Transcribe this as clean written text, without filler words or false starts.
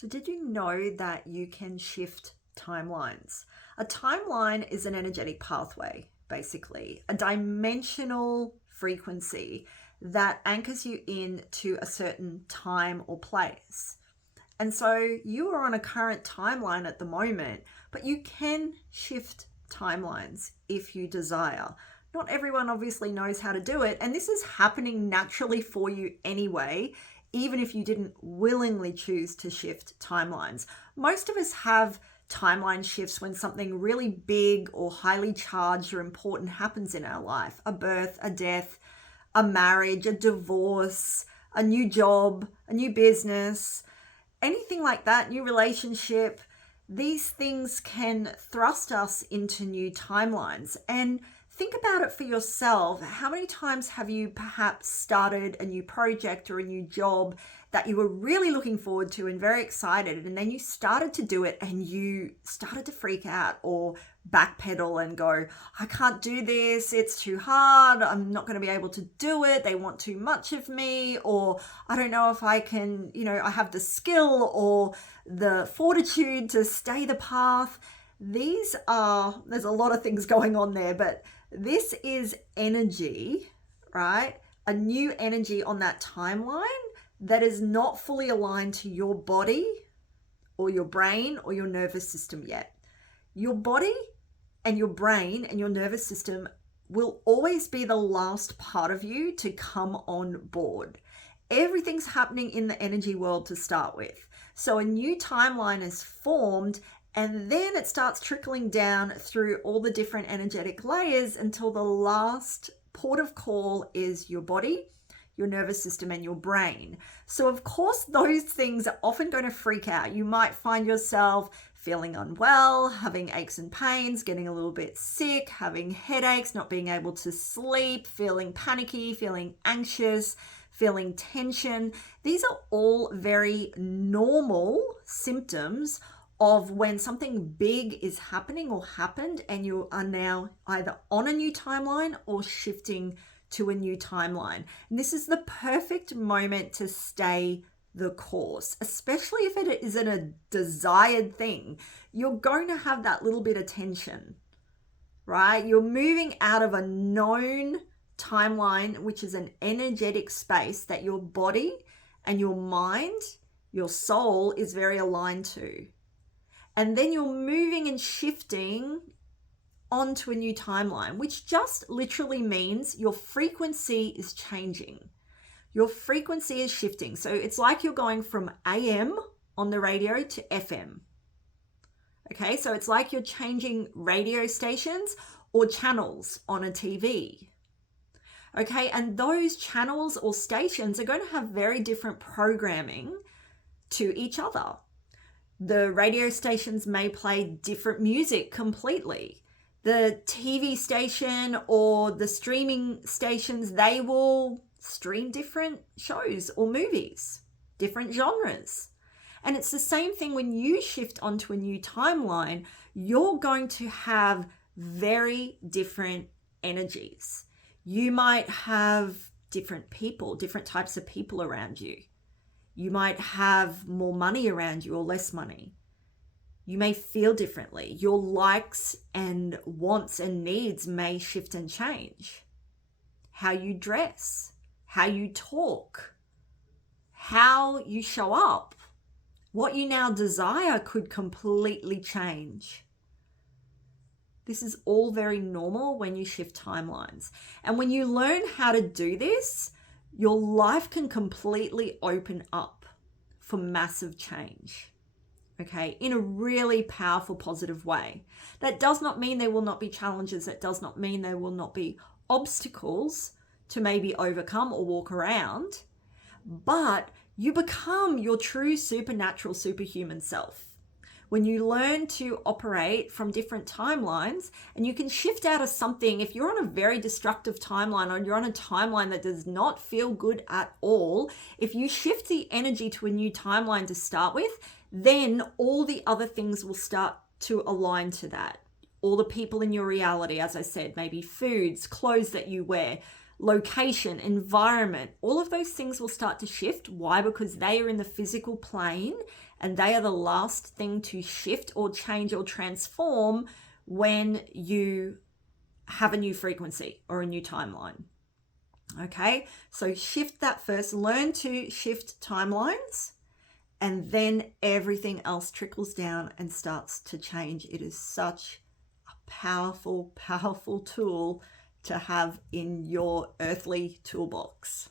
So did you know that you can shift timelines? A timeline is an energetic pathway, basically, a dimensional frequency that anchors you in to a certain time or place. And so you are on a current timeline at the moment, but you can shift timelines if you desire. Not everyone obviously knows how to do it, and this is happening naturally for you anyway, even if you didn't willingly choose to shift timelines. Most of us have timeline shifts when something really big or highly charged or important happens in our life: a birth, a death, a marriage, a divorce, a new job, a new business, anything like that, new relationship. These things can thrust us into new timelines. And think about it for yourself. How many times have you perhaps started a new project or a new job that you were really looking forward to and very excited, and then you started to do it and you started to freak out or backpedal and go, I can't do this, it's too hard, I'm not going to be able to do it, they want too much of me, or I don't know if I can, I have the skill or the fortitude to stay the path. There's a lot of things going on there, but this is energy, right? A new energy on that timeline that is not fully aligned to your body or your brain or your nervous system yet. Your body and your brain and your nervous system will always be the last part of you to come on board. Everything's happening in the energy world to start with. So a new timeline is formed, and then it starts trickling down through all the different energetic layers until the last port of call is your body, your nervous system, and your brain. So of course, those things are often going to freak out. You might find yourself feeling unwell, having aches and pains, getting a little bit sick, having headaches, not being able to sleep, feeling panicky, feeling anxious, feeling tension. These are all very normal symptoms of when something big is happening or happened, and you are now either on a new timeline or shifting to a new timeline. And this is the perfect moment to stay the course, especially if it isn't a desired thing. You're going to have that little bit of tension, right? You're moving out of a known timeline, which is an energetic space that your body and your mind, your soul is very aligned to. And then you're moving and shifting onto a new timeline, which just literally means your frequency is changing. Your frequency is shifting. So it's like you're going from AM on the radio to FM. Okay, so it's like you're changing radio stations or channels on a TV. Okay, and those channels or stations are going to have very different programming to each other. The radio stations may play different music completely. The TV station or the streaming stations, they will stream different shows or movies, different genres. And it's the same thing when you shift onto a new timeline. You're going to have very different energies. You might have different people, different types of people around you. You might have more money around you or less money. You may feel differently. Your likes and wants and needs may shift and change. How you dress, how you talk, how you show up, what you now desire could completely change. This is all very normal when you shift timelines. And when you learn how to do this, your life can completely open up for massive change, okay, in a really powerful, positive way. That does not mean there will not be challenges. That does not mean there will not be obstacles to maybe overcome or walk around, but you become your true supernatural, superhuman self. When you learn to operate from different timelines, and you can shift out of something, if you're on a very destructive timeline or you're on a timeline that does not feel good at all, if you shift the energy to a new timeline to start with, then all the other things will start to align to that. All the people in your reality, as I said, maybe foods, clothes that you wear, location, environment, all of those things will start to shift. Why? Because they are in the physical plane And they are the last thing to shift or change or transform when you have a new frequency or a new timeline. Okay, so shift that first, learn to shift timelines, and then everything else trickles down and starts to change. It is such a powerful, powerful tool to have in your earthly toolbox.